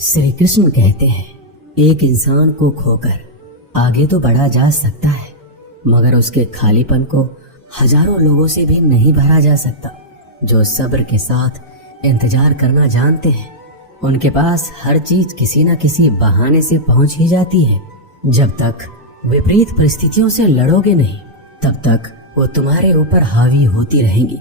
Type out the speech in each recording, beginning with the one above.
श्री कृष्ण कहते हैं, एक इंसान को खोकर आगे तो बढ़ा जा सकता है, मगर उसके खालीपन को हजारों लोगों से भी नहीं भरा जा सकता। जो सब्र के साथ इंतजार करना जानते हैं, उनके पास हर चीज किसी न किसी बहाने से पहुंच ही जाती है। जब तक विपरीत परिस्थितियों से लड़ोगे नहीं, तब तक वो तुम्हारे ऊपर हावी होती रहेंगी।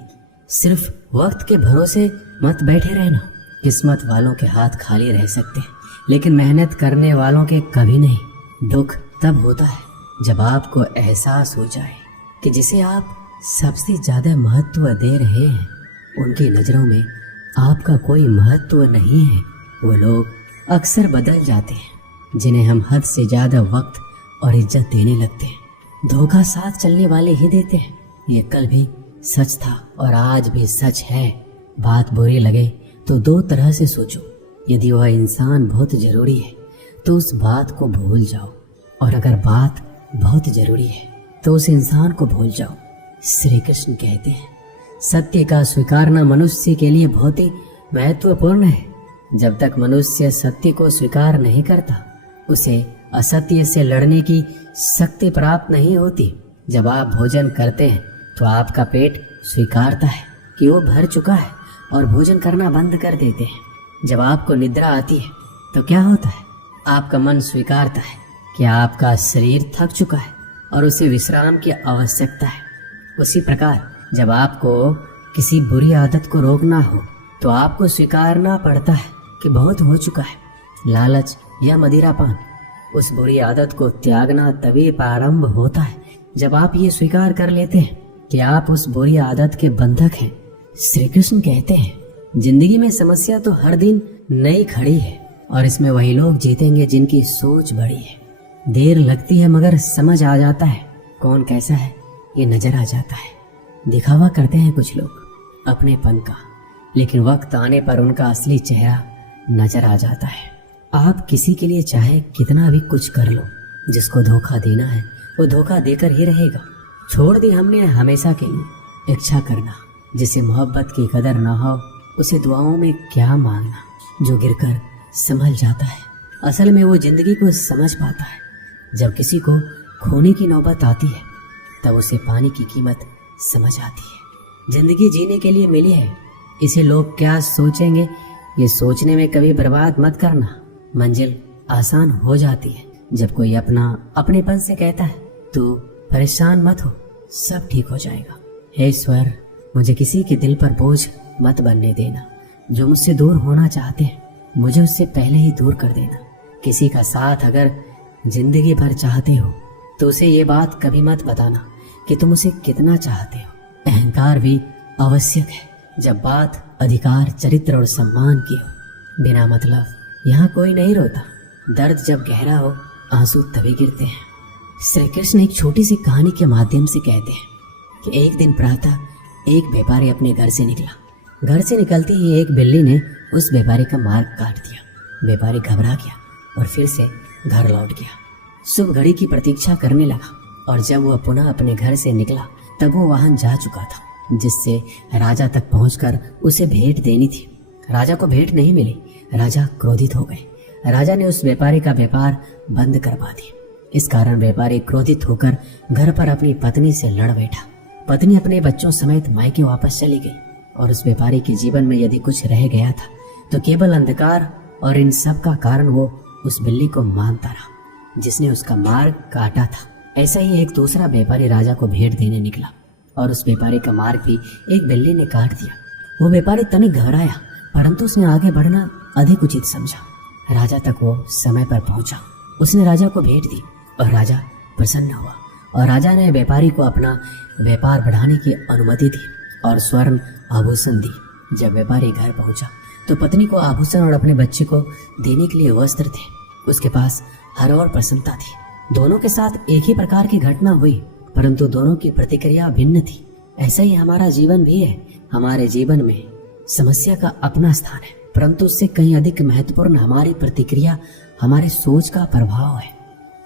सिर्फ वक्त के भरोसे मत बैठे रहना। किस्मत वालों के हाथ खाली रह सकते हैं, लेकिन मेहनत करने वालों के कभी नहीं। दुख तब होता है जब आपको एहसास हो जाए कि जिसे आप सबसे ज्यादा महत्व दे रहे हैं, उनकी नजरों में आपका कोई महत्व नहीं है। वो लोग अक्सर बदल जाते हैं जिन्हें हम हद से ज्यादा वक्त और इज्जत देने लगते हैं। धोखा साथ चलने वाले ही देते हैं। ये कल भी सच था और आज भी सच है। बात बुरी लगे तो दो तरह से सोचो। यदि वह इंसान बहुत जरूरी है तो उस बात को भूल जाओ, और अगर बात बहुत जरूरी है तो उस इंसान को भूल जाओ। श्री कृष्ण कहते हैं, सत्य का स्वीकारना मनुष्य के लिए बहुत ही महत्वपूर्ण है। जब तक मनुष्य सत्य को स्वीकार नहीं करता, उसे असत्य से लड़ने की शक्ति प्राप्त नहीं होती। जब आप भोजन करते हैं तो आपका पेट स्वीकारता है कि वो भर चुका है और भोजन करना बंद कर देते हैं। जब आपको निद्रा आती है तो क्या होता है? आपका मन स्वीकारता है कि आपका शरीर थक चुका है और उसे विश्राम की आवश्यकता है। उसी प्रकार जब आपको किसी बुरी आदत को रोकना हो तो आपको स्वीकारना पड़ता है कि बहुत हो चुका है। लालच या मदिरापान, उस बुरी आदत को त्यागना तभी प्रारंभ होता है जब आप ये स्वीकार कर लेते हैं कि आप उस बुरी आदत के बंधक हैं। श्री कृष्ण कहते हैं, जिंदगी में समस्या तो हर दिन नई खड़ी है, और इसमें वही लोग जीतेंगे जिनकी सोच बड़ी है। देर लगती है मगर समझ आ जाता है कौन कैसा है, ये नजर आ जाता है। दिखावा करते हैं कुछ लोग अपनेपन का, लेकिन वक्त आने पर उनका असली चेहरा नजर आ जाता है। आप किसी के लिए चाहे कितना भी कुछ कर लो, जिसको धोखा देना है वो धोखा देकर ही रहेगा। छोड़ दी हमने हमेशा के लिए इच्छा करना। जिसे मोहब्बत की कदर ना हो, उसे दुआओं में क्या मांगना। जो गिरकर संभल जाता है, असल में वो जिंदगी को समझ पाता है। जब किसी को खोने की नौबत आती है, तब उसे पाने की कीमत समझ आती है। जिंदगी जीने के लिए मिली है, इसे लोग क्या सोचेंगे, ये सोचने में कभी बर्बाद मत करना। मंजिल आसान हो जाती है जब कोई अपनेपन से कहता है, तू परेशान मत हो, सब ठीक हो जाएगा। हे ईश्वर, मुझे किसी के दिल पर बोझ मत बनने देना। जो मुझसे दूर होना चाहते हैं, मुझे उससे पहले ही दूर कर देना। किसी का साथ अगर जिंदगी भर चाहते हो तो उसे ये बात कभी मत बताना कि तुम उसे कितना चाहते हो। अहंकार भी आवश्यक है जब बात अधिकार, चरित्र और सम्मान की हो। बिना मतलब यहाँ कोई नहीं रोता। दर्द जब गहरा हो, आंसू तभी गिरते हैं। श्री कृष्ण एक छोटी सी कहानी के माध्यम से कहते हैं कि एक दिन प्रातः एक व्यापारी अपने घर से निकला। घर से निकलते ही एक बिल्ली ने उस व्यापारी का मार्ग काट दिया। व्यापारी घबरा गया और फिर से घर लौट गया। शुभ घड़ी की प्रतीक्षा करने लगा, और जब वह पुनः अपने घर से निकला तब वो वाहन जा चुका था जिससे राजा तक पहुंचकर उसे भेंट देनी थी। राजा को भेंट नहीं मिली। राजा क्रोधित हो गए। राजा ने उस व्यापारी का व्यापार बंद करवा दिया। इस कारण व्यापारी क्रोधित होकर घर पर अपनी पत्नी से लड़ बैठा। पत्नी अपने बच्चों समेत मायके वापस चली गई, और उस व्यापारी के जीवन में यदि कुछ रह गया था तो केवल अंधकार, और इन सब का कारण वो उस बिल्ली को मानता रहा जिसने उसका मार्ग काटा था। ऐसा ही एक दूसरा व्यापारी राजा को भेंट देने निकला, और उस व्यापारी का मार्ग भी एक बिल्ली ने काट दिया। वो व्यापारी तनिक घबराया, परंतु उसने आगे बढ़ना अधिक उचित समझा। राजा तक वो समय पर पहुंचा। उसने राजा को भेंट दी और राजा प्रसन्न हुआ, और राजा ने व्यापारी को अपना व्यापार बढ़ाने की अनुमति दी और स्वर्ण आभूषण दी। जब व्यापारी घर पहुंचा तो पत्नी को आभूषण और अपने बच्चे को देने के लिए वस्त्र थे। उसके पास हर और प्रसन्नता थी। दोनों के साथ एक ही प्रकार की घटना हुई, परंतु दोनों की प्रतिक्रिया भिन्न थी। ऐसा ही हमारा जीवन भी है। हमारे जीवन में समस्या का अपना स्थान है, परंतु उससे कहीं अधिक महत्वपूर्ण हमारी प्रतिक्रिया, हमारे सोच का प्रभाव है,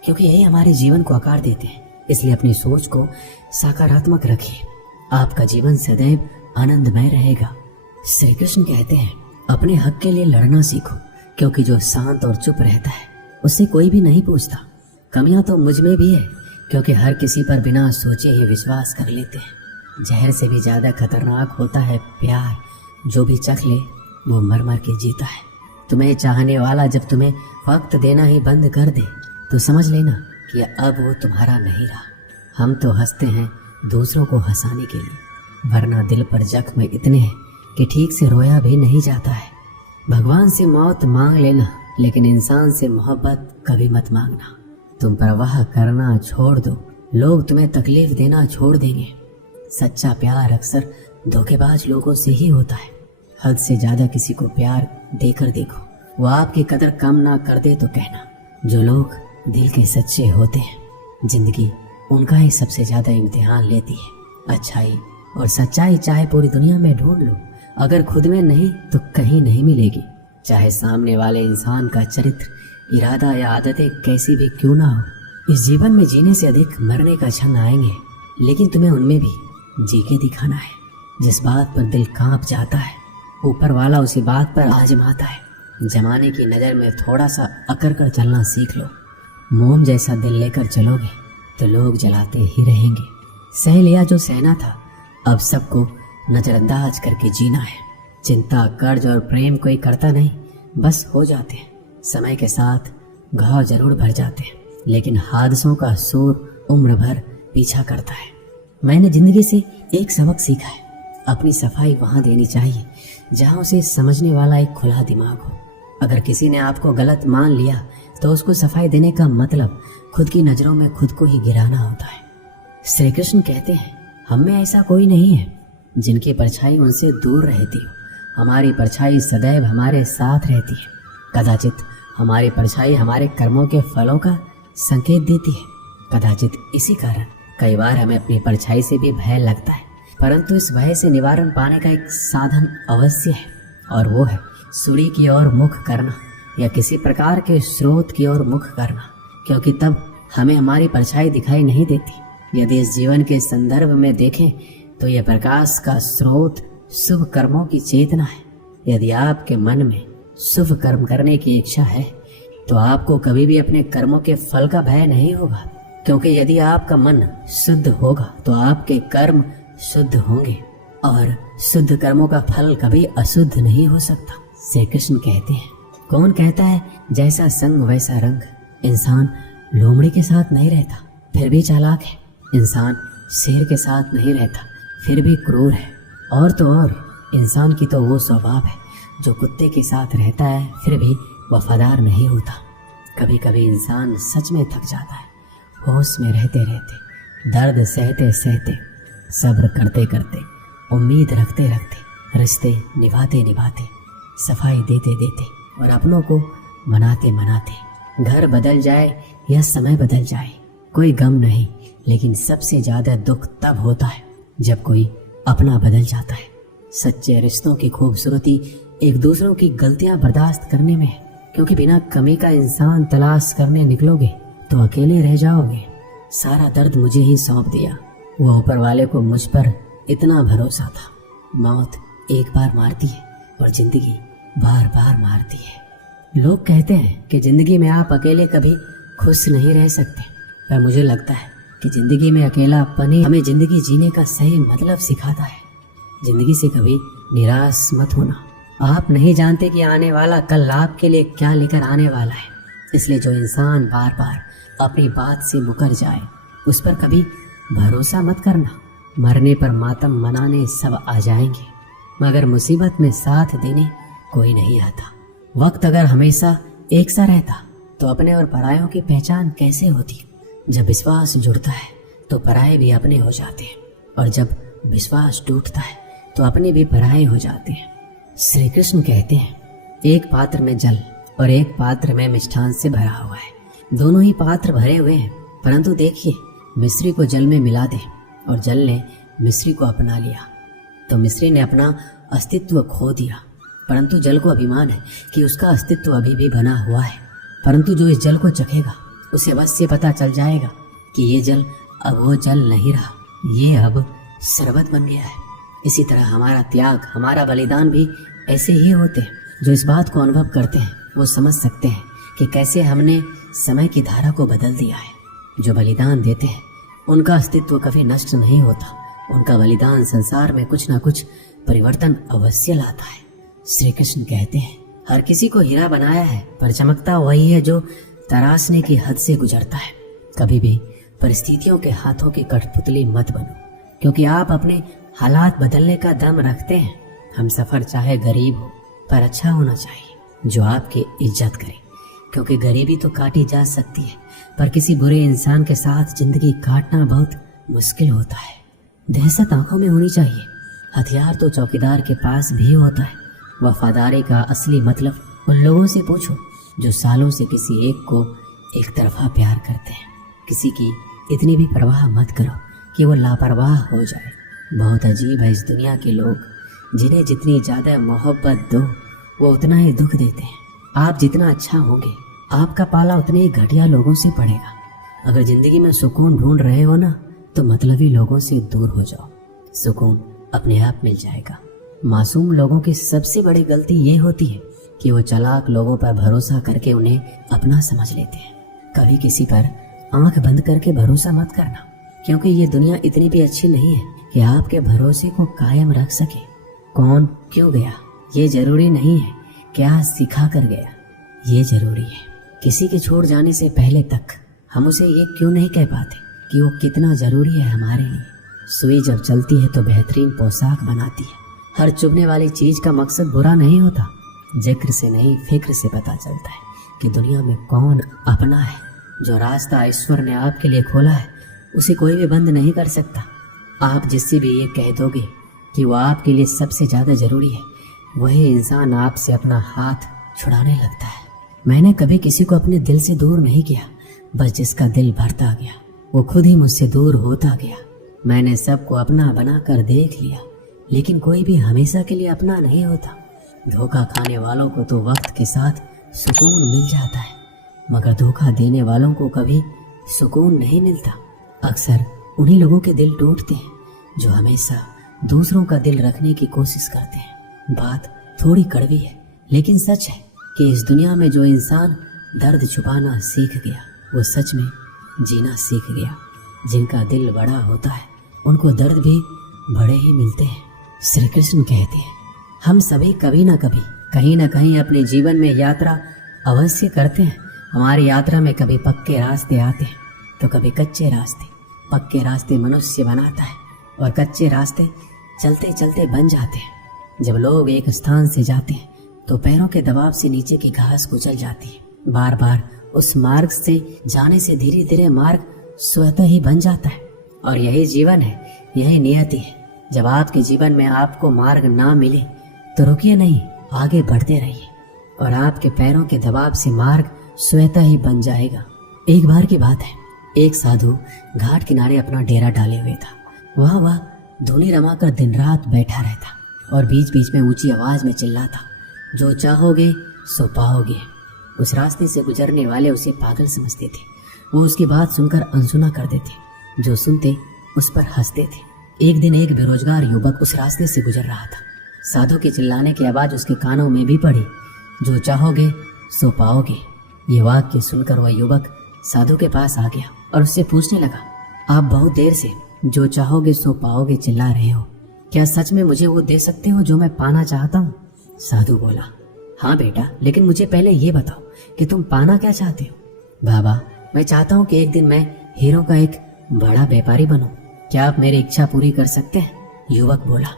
क्योंकि यही हमारे जीवन को आकार देते हैं। इसलिए अपनी सोच को सकारात्मक रखिए। आपका जीवन सदैव आनंदमय रहेगा। श्री कृष्ण कहते हैं, अपने हक के लिए लड़ना सीखो, क्योंकि जो शांत और चुप रहता है उससे कोई भी नहीं पूछता। कमियां तो मुझ में भी है, क्योंकि हर किसी पर बिना सोचे ही विश्वास कर लेते हैं। जहर से भी ज्यादा खतरनाक होता है प्यार, जो भी चख ले वो मर मर के जीता है। तुम्हें चाहने वाला जब तुम्हें वक्त देना ही बंद कर दे तो समझ लेना कि अब वो तुम्हारा नहीं रहा। हम तो हंसते हैं दूसरों को हंसाने के लिए, वरना दिल पर जख्म इतने हैं कि ठीक से रोया भी नहीं जाता है। भगवान से मौत मांग लेना, लेकिन इंसान से मोहब्बत कभी मत मांगना। तुम परवाह करना छोड़ दो, लोग तुम्हें तकलीफ देना छोड़ देंगे। सच्चा प्यार अक्सर धोखेबाज लोगों से ही होता है। हद से ज्यादा किसी को प्यार देकर देखो, वो आपकी कदर कम ना कर दे तो कहना। जो लोग दिल के सच्चे होते हैं, जिंदगी उनका ही सबसे ज्यादा इम्तिहान लेती है। अच्छाई और सच्चाई चाहे पूरी दुनिया में ढूंढ लो, अगर खुद में नहीं तो कहीं नहीं मिलेगी। चाहे सामने वाले इंसान का चरित्र, इरादा या आदतें कैसी भी क्यों ना हो। इस जीवन में जीने से अधिक मरने का क्षण आएंगे, लेकिन तुम्हें उनमें भी जी के दिखाना है। जिस बात पर दिल कांप जाता है, ऊपर वाला उसी बात पर आजमाता है। जमाने की नज़र में थोड़ा सा अकड़ कर चलना सीख लो। मोम जैसा दिल लेकर चलोगे तो लोग जलाते ही रहेंगे। सह लिया जो सहना था, अब सबको नजरअंदाज करके जीना है। चिंता, कर्ज और प्रेम कोई करता नहीं, बस हो जाते हैं। समय के साथ घाव जरूर भर जाते हैं, लेकिन हादसों का सूर उम्र भर पीछा करता है। मैंने जिंदगी से एक सबक सीखा है, अपनी सफाई वहां देनी चाहिए जहां उसे समझने वाला एक खुला दिमाग हो। अगर किसी ने आपको गलत मान लिया तो उसको सफाई देने का मतलब खुद की नजरों में खुद को ही गिराना होता है। श्री कृष्ण कहते हैं, हम में ऐसा कोई नहीं है जिनकी परछाई उनसे दूर रहती हो। हमारी परछाई सदैव हमारे साथ रहती है। कदाचित हमारी परछाई हमारे कर्मों के फलों का संकेत देती है। कदाचित इसी कारण कई बार हमें अपनी परछाई से भी भय लगता है, परंतु इस भय से निवारण पाने का एक साधन अवश्य है, और वो है सूर्य की ओर मुख करना या किसी प्रकार के स्रोत की ओर मुख करना, क्योंकि तब हमें हमारी परछाई दिखाई नहीं देती। यदि इस जीवन के संदर्भ में देखें तो यह प्रकाश का स्रोत शुभ कर्मों की चेतना है। यदि आपके मन में शुभ कर्म करने की इच्छा है तो आपको कभी भी अपने कर्मों के फल का भय नहीं होगा, क्योंकि यदि आपका मन शुद्ध होगा तो आपके कर्म शुद्ध होंगे, और शुद्ध कर्मों का फल कभी अशुद्ध नहीं हो सकता। श्री कृष्ण कहते हैं, कौन कहता है जैसा संग वैसा रंग। इंसान लोमड़ी के साथ नहीं रहता फिर भी चालाक है। इंसान शेर के साथ नहीं रहता फिर भी क्रूर है। और तो और इंसान की तो वो स्वभाव है जो कुत्ते के साथ रहता है फिर भी वफादार नहीं होता। कभी कभी इंसान सच में थक जाता है, होश में रहते रहते, दर्द सहते सहते, सब्र करते करते, उम्मीद रखते रखते, रिश्ते निभाते निभाते, सफाई देते देते और अपनों को मनाते मनाते। घर बदल जाए या समय बदल जाए कोई गम नहीं, लेकिन सबसे ज्यादा दुख तब होता है जब कोई अपना बदल जाता है। सच्चे रिश्तों की खूबसूरती एक दूसरों की गलतियां बर्दाश्त करने में है, क्योंकि बिना कमी का इंसान तलाश करने निकलोगे तो अकेले रह जाओगे। सारा दर्द मुझे ही सौंप दिया, वो ऊपर वाले को मुझ पर इतना भरोसा था। मौत एक बार मारती है और जिंदगी बार बार मारती है। लोग कहते हैं कि जिंदगी में आप अकेले कभी खुश नहीं रह सकते, पर मुझे लगता है कि जिंदगी में अकेलापन ही हमें जिंदगी जीने का सही मतलब सिखाता है। जिंदगी से कभी निराश मत होना। आप नहीं जानते कि आने वाला कल आपके लिए क्या लेकर आने वाला है, इसलिए जो इंसान बार बार अपनी बात से मुकर जाए उस पर कभी भरोसा मत करना। मरने पर मातम मनाने सब आ जाएंगे, मगर मुसीबत में साथ देने कोई नहीं आता। वक्त अगर हमेशा एक सा रहता तो अपने और परायों की पहचान कैसे होती। जब विश्वास जुड़ता है तो पराये भी अपने हो जाते हैं, और जब विश्वास टूटता है तो अपने भी पराये हो जाते हैं। श्री कृष्ण कहते हैं, एक पात्र में जल और एक पात्र में मिष्ठान से भरा हुआ है। दोनों ही पात्र भरे हुए हैं, परंतु देखिए, मिश्री को जल में मिला दे और जल ने मिश्री को अपना लिया तो मिश्री ने अपना अस्तित्व खो दिया। परंतु जल को अभिमान है कि उसका अस्तित्व अभी भी बना हुआ है। परंतु जो इस जल को चखेगा उसे अवश्य पता चल जाएगा कि ये जल अब वो जल नहीं रहा, ये अब शरबत बन गया है। इसी तरह हमारा त्याग, हमारा बलिदान भी ऐसे ही होते हैं, जो इस बात को अनुभव करते हैं वो समझ सकते हैं कि कैसे हमने समय की धारा को बदल दिया है। जो बलिदान देते हैं उनका अस्तित्व कभी नष्ट नहीं होता। उनका बलिदान संसार में कुछ ना कुछ परिवर्तन अवश्य लाता है। श्री कृष्ण कहते हैं, हर किसी को हीरा बनाया है, पर चमकता वही है जो तराशने की हद से गुजरता है। कभी भी परिस्थितियों के हाथों की कठपुतली मत बनो, क्योंकि आप अपने हालात बदलने का दम रखते हैं। हम सफर चाहे गरीब हो, पर अच्छा होना चाहिए जो आपकी इज्जत करे, क्योंकि गरीबी तो काटी जा सकती है, पर किसी बुरे इंसान के साथ जिंदगी काटना बहुत मुश्किल होता है। दहशत आंखों में होनी चाहिए। हथियार तो चौकीदार के पास भी होता है। वफादारी का असली मतलब उन लोगों से पूछो जो सालों से किसी एक को एक तरफा प्यार करते हैं। किसी की इतनी भी परवाह मत करो कि वो लापरवाह हो जाए। बहुत अजीब है इस दुनिया के लोग, जिन्हें जितनी ज़्यादा मोहब्बत दो वो उतना ही दुख देते हैं। आप जितना अच्छा होंगे आपका पाला उतने ही घटिया लोगों से पड़ेगा। अगर जिंदगी में सुकून ढूंढ रहे हो ना, तो मतलबी लोगों से दूर हो जाओ, सुकून अपने आप मिल जाएगा। मासूम लोगों की सबसे बड़ी गलती ये होती है कि वो चालाक लोगों पर भरोसा करके उन्हें अपना समझ लेते हैं। कभी किसी पर आंख बंद करके भरोसा मत करना, क्योंकि ये दुनिया इतनी भी अच्छी नहीं है कि आपके भरोसे को कायम रख सके। कौन क्यों गया ये जरूरी नहीं है, क्या सिखा कर गया ये जरूरी है। किसी के छोड़ जाने से पहले तक हम उसे ये क्यों नहीं कह पाते कि वो कितना जरूरी है हमारे लिए। सुई जब चलती है तो बेहतरीन पोशाक बनाती है। हर चुभने वाली चीज का मकसद बुरा नहीं होता। जिक्र से नहीं फिक्र से पता चलता है कि दुनिया में कौन अपना है। जो रास्ता ईश्वर ने आपके लिए खोला है उसे कोई भी बंद नहीं कर सकता। आप जिससे भी ये कह दोगे कि वो आपके लिए सबसे ज्यादा जरूरी है, वही इंसान आपसे अपना हाथ छुड़ाने लगता है। मैंने कभी किसी को अपने दिल से दूर नहीं किया, बस जिसका दिल भरता गया वो खुद ही मुझसे दूर होता गया। मैंने सबको अपना बनाकर देख लिया, लेकिन कोई भी हमेशा के लिए अपना नहीं होता। धोखा खाने वालों को तो वक्त के साथ सुकून मिल जाता है, मगर धोखा देने वालों को कभी सुकून नहीं मिलता। अक्सर उन्हीं लोगों के दिल टूटते हैं जो हमेशा दूसरों का दिल रखने की कोशिश करते हैं। बात थोड़ी कड़वी है, लेकिन सच है कि इस दुनिया में जो इंसान दर्द छुपाना सीख गया वो सच में जीना सीख गया। जिनका दिल बड़ा होता है उनको दर्द भी बड़े ही मिलते हैं। श्री कृष्ण कहते हैं, हम सभी कभी ना कभी कहीं ना कहीं अपने जीवन में यात्रा अवश्य करते हैं। हमारी यात्रा में कभी पक्के रास्ते आते हैं तो कभी कच्चे रास्ते। पक्के रास्ते मनुष्य बनाता है और कच्चे रास्ते चलते चलते बन जाते हैं। जब लोग एक स्थान से जाते हैं तो पैरों के दबाव से नीचे की घास कुचल जाती है। बार बार उस मार्ग से जाने से धीरे धीरे मार्ग स्वतः ही बन जाता है। और यही जीवन है, यही नियति है। जब आपके जीवन में आपको मार्ग ना मिले तो रुकिए नहीं, आगे बढ़ते रहिए और आपके पैरों के दबाव से मार्ग स्वतः ही बन जाएगा। एक बार की बात है, एक साधु घाट किनारे अपना डेरा डाले हुए था। वहाँ वह धुनी रमाकर दिन रात बैठा रहता और बीच बीच में ऊंची आवाज में चिल्लाता, जो चाहोगे सो पाओगे। उस रास्ते से गुजरने वाले उसे पागल समझते थे। वो उसकी बात सुनकर अनसुना कर देते, जो सुनते उस पर हंसते थे। एक दिन एक बेरोजगार युवक उस रास्ते से गुजर रहा था। साधु के चिल्लाने की आवाज उसके कानों में भी पड़ी, जो चाहोगे सो पाओगे। ये वाक्य सुनकर वह युवक साधु के पास आ गया और उससे पूछने लगा, आप बहुत देर से जो चाहोगे सो पाओगे चिल्ला रहे हो, क्या सच में मुझे वो दे सकते हो जो मैं पाना चाहता हूँ? साधु बोला, हाँ बेटा, लेकिन मुझे पहले ये बताओ कि तुम पाना क्या चाहते हो? बाबा, मैं चाहता हूँ कि एक दिन मैं हीरों का एक बड़ा व्यापारी बनूं। क्या आप मेरी इच्छा पूरी कर सकते हैं? युवक बोला,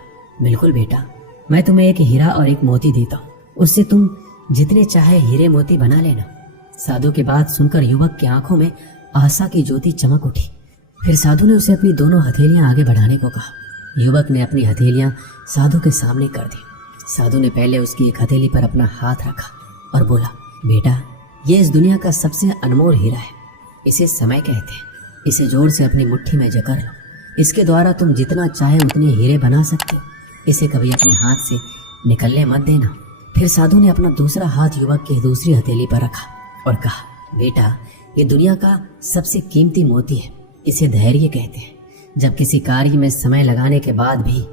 बिल्कुल बेटा, मैं तुम्हें एक हीरा और एक मोती देता हूँ, उससे तुम जितने चाहे हीरे मोती बना लेना। साधु की बात सुनकर युवक की आंखों में आशा की ज्योति चमक उठी। फिर साधु ने उसे अपनी दोनों हथेलियां आगे बढ़ाने को कहा। युवक ने अपनी हथेलियां साधु के सामने कर दी। साधु ने पहले उसकी एक हथेली पर अपना हाथ रखा और बोला, बेटा, ये इस दुनिया का सबसे अनमोल हीरा है। इसे समय कहते हैं। इसे जोर से अपनी मुट्ठी में जकड़ लो। इसके द्वारा तुम जितना चाहे उतने हीरे बना सकते हो। इसे कभी अपने हाथ से निकलने मत देना। फिर साधु ने अपना दूसरा हाथ युवक की दूसरी हथेली पर रखा और कहा, बेटा, ये दुनिया का सबसे कीमती मोती है। इसे धैर्य कहते हैं। जब किसी कार्य में समय लगाने के बाद भी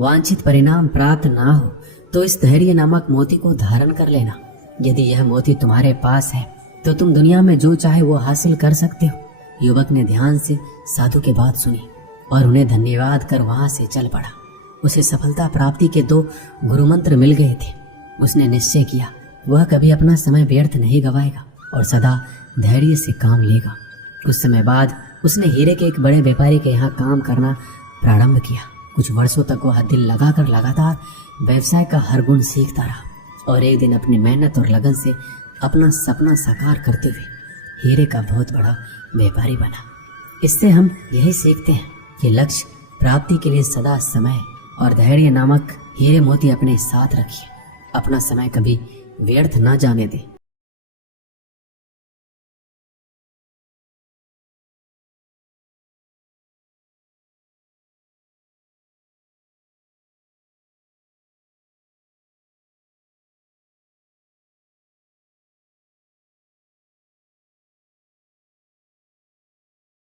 वांछित परिणाम प्राप्त ना हो तो इस धैर्य नामक मोती को धारण कर लेना। यदि यह मोती तुम्हारे पास है तो तुम दुनिया में जो चाहे वो हासिल कर सकते हो। युवक ने ध्यान से साधु की बात सुनी और उन्हें धन्यवाद कर वहां से चल पड़ा। उसे सफलता प्राप्ति के 2 गुरु मंत्र मिल गए थे। उसने निश्चय किया वह कभी अपना समय व्यर्थ नहीं गवाएगा और सदा धैर्य से काम लेगा। कुछ समय बाद उसने हीरे के एक बड़े व्यापारी के यहाँ काम करना प्रारंभ किया। कुछ वर्षों तक वह दिल लगाकर लगातार व्यवसाय का हर गुण सीखता रहा और एक दिन अपनी मेहनत और लगन से अपना सपना साकार करते हुए हीरे का बहुत बड़ा व्यापारी बना। इससे हम यही सीखते हैं कि लक्ष्य प्राप्ति के लिए सदा समय और धैर्य नामक हीरे मोती अपने साथ रखिए। अपना समय कभी व्यर्थ ना जाने दें।